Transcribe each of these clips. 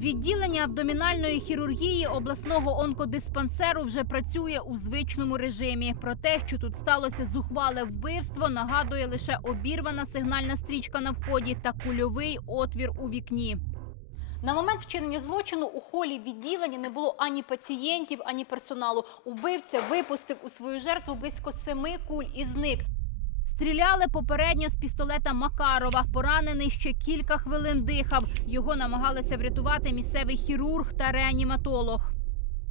Відділення абдомінальної хірургії обласного онкодиспансеру вже працює у звичному режимі. Про те, що тут сталося зухвале вбивство, нагадує лише обірвана сигнальна стрічка на вході та кульовий отвір у вікні. На момент вчинення злочину у холі відділення не було ані пацієнтів, ані персоналу. Убивця випустив у свою жертву близько семи куль і зник. Стріляли попередньо з пістолета Макарова. Поранений ще кілька хвилин дихав. Його намагалися врятувати місцевий хірург та реаніматолог.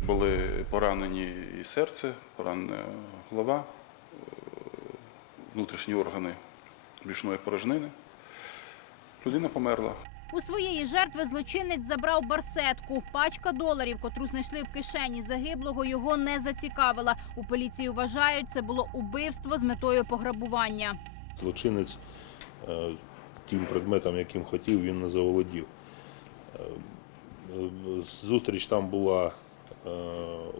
Були поранені і серце, поранена голова, е, внутрішні органи брюшної порожнини. Людина померла. У своєї жертви злочинець забрав барсетку. Пачка доларів, котру знайшли в кишені загиблого, його не зацікавила. У поліції вважають, це було убивство з метою пограбування. Злочинець е, тим предметом, яким хотів, він не заволодів. Е, е, Зустріч там була,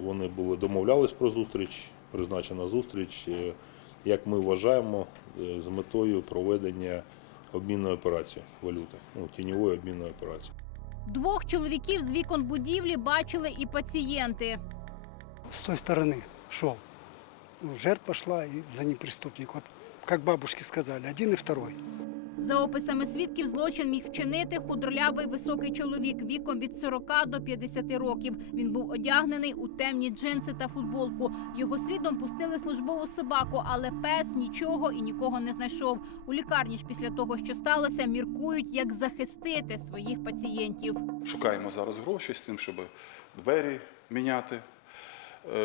вони були домовлялись про зустріч, призначена зустріч, як ми вважаємо, з метою проведення обмінної операції валюти, ну, тіньової обмінної операції. Двох чоловіків з вікон будівлі бачили і пацієнти. З тої сторони шел. Ну, жертва йшла і за ним преступник. От, як бабушки сказали, один і второй. За описами свідків, злочин міг вчинити худролявий високий чоловік віком від 40 до 50 років. Він був одягнений у темні джинси та футболку. Його слідом пустили службову собаку, але пес нічого і нікого не знайшов. У лікарні ж після того, що сталося, міркують, як захистити своїх пацієнтів. Шукаємо зараз гроші з тим, щоб двері міняти,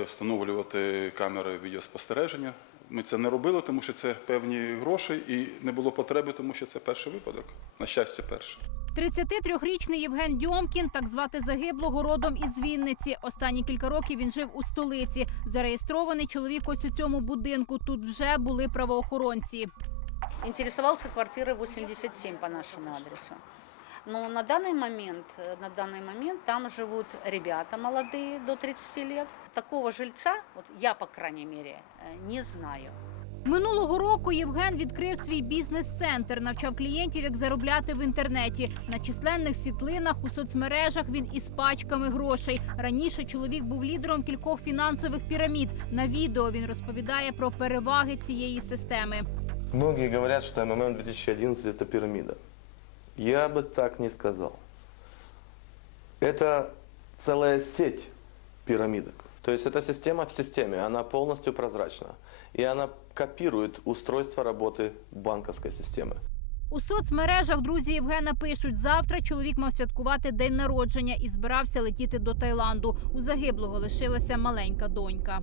встановлювати камери відеоспостереження. Ми це не робили, тому що це певні гроші і не було потреби, тому що це перший випадок. На щастя, перший. 33-річний Євген Дьомкін, так звати загиблого родом із Вінниці. Останні кілька років він жив у столиці. Зареєстрований чоловік ось у цьому будинку. Тут вже були правоохоронці. Интересовался квартирой 87 по нашему адресу. Но на данный момент, э, на данный момент там живут ребята молодые до 30 лет. Такого жильца, вот я, по крайней мере, э, не знаю. Минулого року Євген відкрив свій бізнес-центр, навчав клієнтів, як заробляти в інтернеті. На численних світлинах у соцмережах він із пачками грошей. Раніше чоловік був лідером кількох фінансових пірамід. На відео він розповідає про переваги цієї системи. Многие говорят, что МММ 2011 это пирамида. Я бы так не сказал. Это целая сеть пирамидок. То есть это система в системе, она полностью прозрачна. И она копирует устройство работы банковской системы. У соцмережах друзі Євгена пишуть, завтра чоловік мав святкувати день народження і збирався летіти до Таїланду. У загиблого лишилася маленька донька.